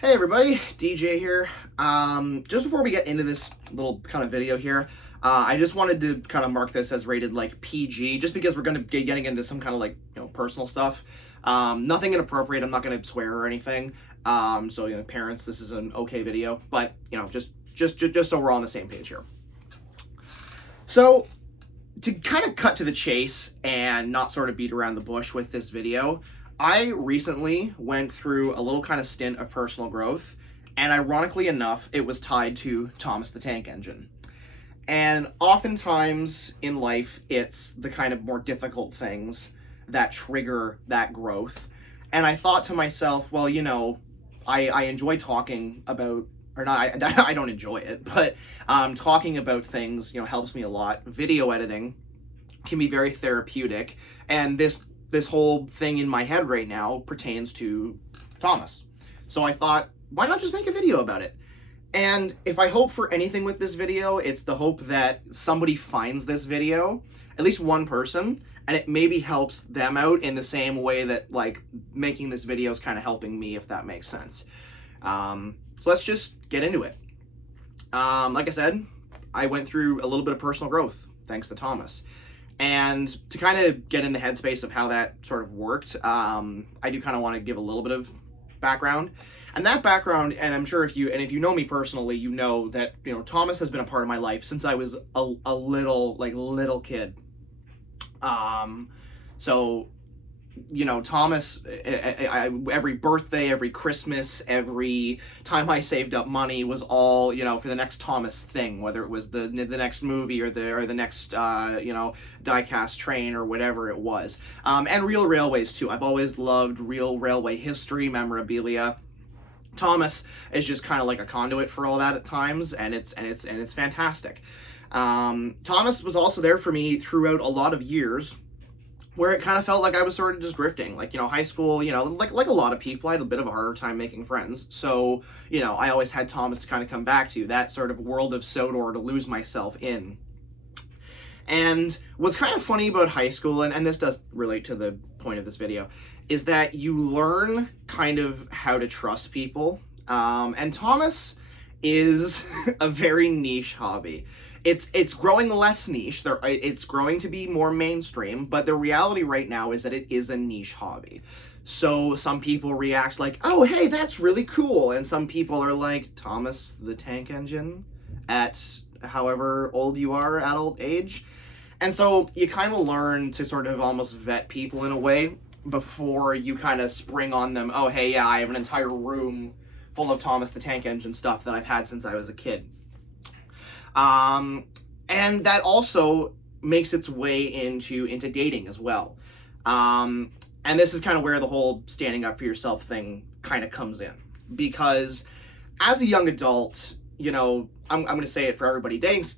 Hey everybody, DJ here. Just before we get into this little kind of video here, I just wanted to kind of mark this as rated like PG, just because we're going to be getting into some kind of like, personal stuff. Nothing inappropriate. I'm not going to swear or anything. So parents, this is an okay video, but just so we're all on the same page here. So to kind of cut to the chase and not sort of beat around the bush with this video, I recently went through a little kind of stint of personal growth, and ironically enough, it was tied to Thomas the Tank Engine. And oftentimes in life, it's the kind of more difficult things that trigger that growth. And I thought to myself, well, I enjoy talking about, or not, I don't enjoy it, but talking about things, helps me a lot. Video editing can be very therapeutic, and this whole thing in my head right now pertains to Thomas. So I thought, why not just make a video about it? And if I hope for anything with this video, it's the hope that somebody finds this video, at least one person, and it maybe helps them out in the same way that like making this video is kind of helping me, if that makes sense. So let's just get into it. Like I said, I went through a little bit of personal growth thanks to Thomas. And to kind of get in the headspace of how that sort of worked, I do kind of want to give a little bit of background. And that background, and I'm sure if you know me personally, you know that, Thomas has been a part of my life since I was a little kid. So, Thomas, every birthday, every Christmas, every time I saved up money was all, for the next Thomas thing, whether it was the next movie or the next, die-cast train or whatever it was. And real railways too. I've always loved real railway history, memorabilia. Thomas is just kind of like a conduit for all that at times, and it's fantastic. Thomas was also there for me throughout a lot of years where it kind of felt like I was sort of just drifting. Like, high school, like a lot of people, I had a bit of a harder time making friends. So, I always had Thomas to kind of come back to, that sort of world of Sodor to lose myself in. And what's kind of funny about high school, and this does relate to the point of this video, is that you learn kind of how to trust people. And Thomas is a very niche hobby. It's growing less niche. It's growing to be more mainstream, but the reality right now is that it is a niche hobby. So some people react like, oh, hey, that's really cool. And some people are like, Thomas the Tank Engine at however old you are, adult age. And so you kind of learn to sort of almost vet people in a way before you kind of spring on them, oh, hey, yeah, I have an entire room full of Thomas the Tank Engine stuff that I've had since I was a kid. And that also makes its way into dating as well. And this is kind of where the whole standing up for yourself thing kind of comes in. Because as a young adult, I'm going to say it for everybody, dating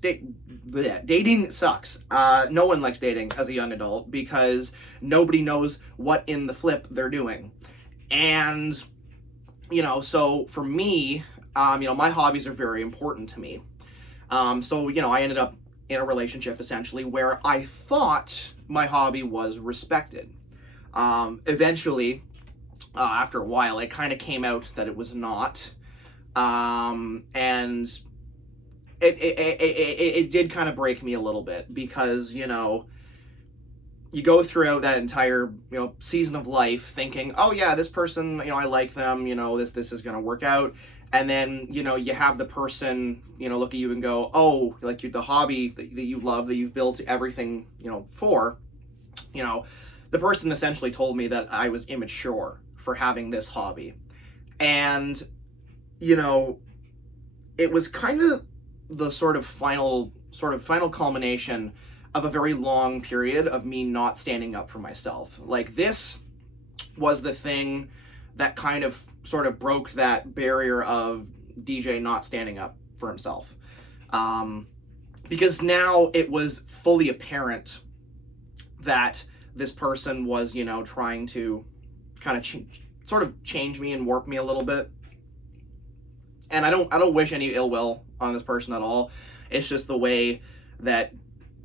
sucks. No one likes dating as a young adult because nobody knows what in the flip they're doing. And, so for me, my hobbies are very important to me. So, I ended up in a relationship essentially where I thought my hobby was respected. Eventually, after a while, it kind of came out that it was not. And it did kind of break me a little bit because, you go throughout that entire, season of life thinking, oh yeah, this person, I like them, this is going to work out. And then, you have the person, look at you and go, oh, like the hobby that you love, that you've built everything, for, the person essentially told me that I was immature for having this hobby. And, it was kind of the sort of final culmination of a very long period of me not standing up for myself. Like, this was the thing that kind of sort of broke that barrier of DJ not standing up for himself. Because now it was fully apparent that this person was, trying to kind of change me and warp me a little bit. And I don't wish any ill will on this person at all. It's just the way that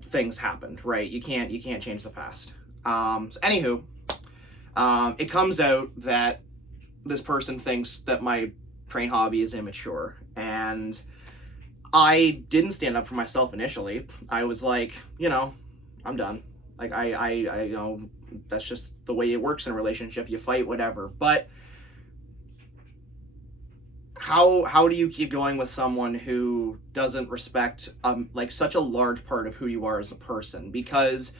things happened, right? You can't change the past. So anywho, it comes out that this person thinks that my Train hobby is immature. And I didn't stand up for myself initially. I was like, I'm done. Like, I that's just the way it works in a relationship. You fight, whatever. But how do you keep going with someone who doesn't respect like such a large part of who you are as a person? Because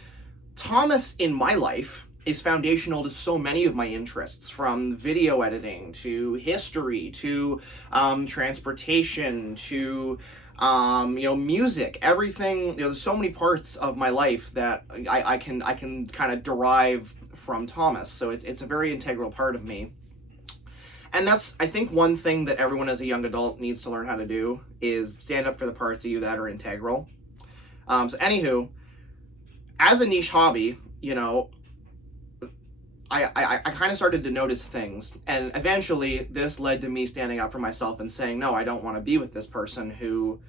Thomas in my life is foundational to so many of my interests, from video editing to history to transportation to music, everything. There's so many parts of my life that I can kind of derive from Thomas. So it's a very integral part of me. And that's, I think, one thing that everyone as a young adult needs to learn how to do is stand up for the parts of you that are integral. So anywho, as a niche hobby, I kind of started to notice things, and eventually this led to me standing up for myself and saying, no, I don't want to be with this person who,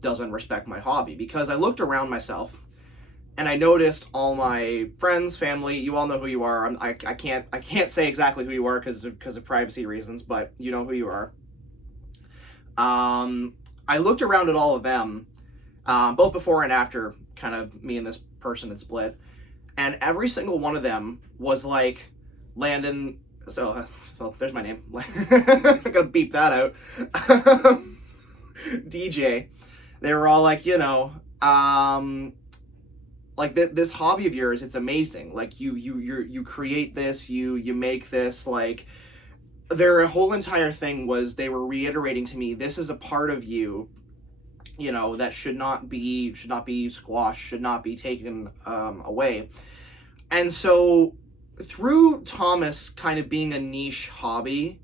doesn't respect my hobby. Because I looked around myself and I noticed all my friends, family, you all know who you are. I can't say exactly who you are because of privacy reasons, but you know who you are. I looked around at all of them, both before and after kind of me and this person had split. And every single one of them was like, Landon, so there's my name. I gotta beep that out. DJ. They were all like, like this hobby of yours, it's amazing. Like you create this, you make this. Like their whole entire thing was they were reiterating to me, this is a part of you, that should not be squashed, should not be taken away. And so through Thomas kind of being a niche hobby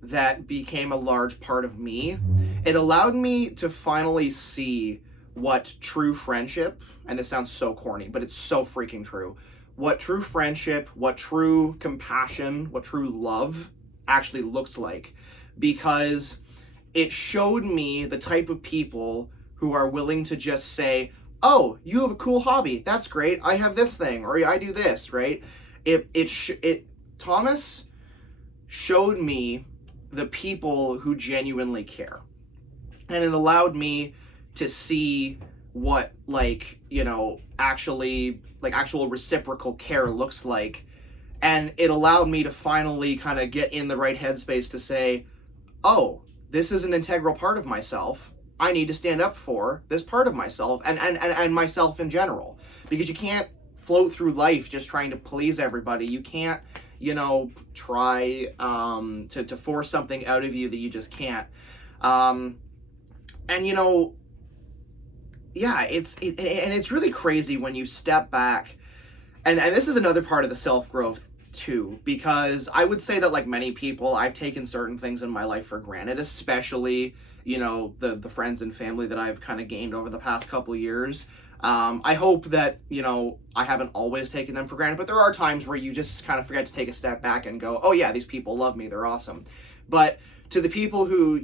that became a large part of me, it allowed me to finally see what true friendship, and this sounds so corny, but it's so freaking true, what true friendship, what true compassion, what true love actually looks like. Because it showed me the type of people who are willing to just say, oh, you have a cool hobby, that's great, I have this thing, or I do this, right? Thomas showed me the people who genuinely care. And it allowed me to see what actual reciprocal care looks like. And it allowed me to finally kind of get in the right headspace to say, oh, this is an integral part of myself. I need to stand up for this part of myself and myself in general. Because you can't float through life just trying to please everybody. You can't, try to force something out of you that you just can't. It's really crazy when you step back, and this is another part of the self-growth too, because I would say that, like many people, I've taken certain things in my life for granted, especially, the friends and family that I've kind of gained over the past couple of years. I hope that, I haven't always taken them for granted, but there are times where you just kind of forget to take a step back and go, oh yeah, these people love me, they're awesome. But to the people who,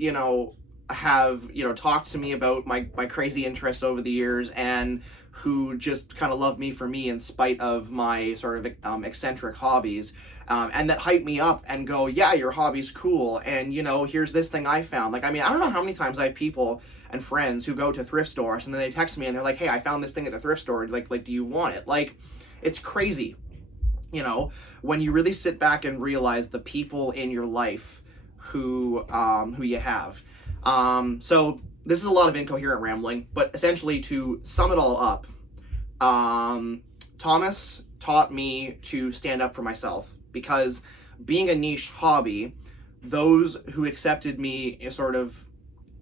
have, talked to me about my crazy interests over the years, and who just kind of love me for me in spite of my sort of eccentric hobbies, and that hype me up and go, yeah, your hobby's cool, and here's this thing I found. Like, I mean, I don't know how many times I have people and friends who go to thrift stores and then they text me and they're like, hey, I found this thing at the thrift store, like do you want it? Like, it's crazy, when you really sit back and realize the people in your life who you have. So this is a lot of incoherent rambling, but essentially, to sum it all up, Thomas taught me to stand up for myself, because being a niche hobby, those who accepted me sort of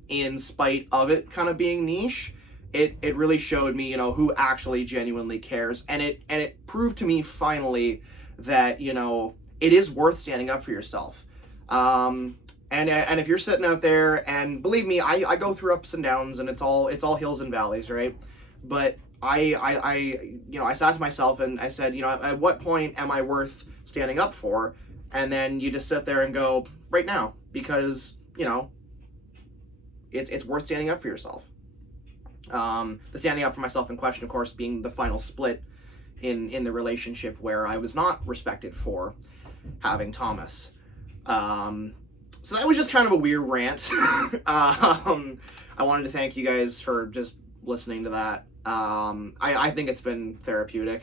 in spite of it kind of being niche, it really showed me, who actually genuinely cares. And it proved to me finally that, it is worth standing up for yourself. And if you're sitting out there, and believe me, I go through ups and downs, and it's all hills and valleys, right? But I sat to myself and I said, at what point am I worth standing up for? And then you just sit there and go, right now, because, it's worth standing up for yourself. The standing up for myself in question, of course, being the final split in the relationship where I was not respected for having Thomas. So that was just kind of a weird rant. I wanted to thank you guys for just listening to that. I think it's been therapeutic.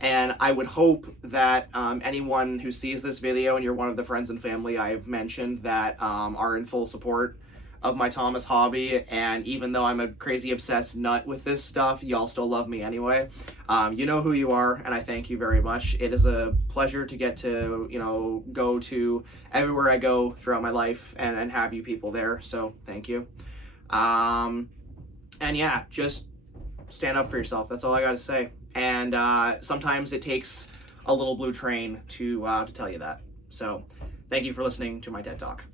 And I would hope that anyone who sees this video and you're one of the friends and family I've mentioned that are in full support of my Thomas hobby, and even though I'm a crazy obsessed nut with this stuff, y'all still love me anyway. You know who you are, and I thank you very much. It is a pleasure to get to, you know, go to everywhere I go throughout my life and have you people there, so thank you. And yeah, just stand up for yourself. That's all I gotta say. And sometimes it takes a little blue train to tell you that. So thank you for listening to my TED Talk.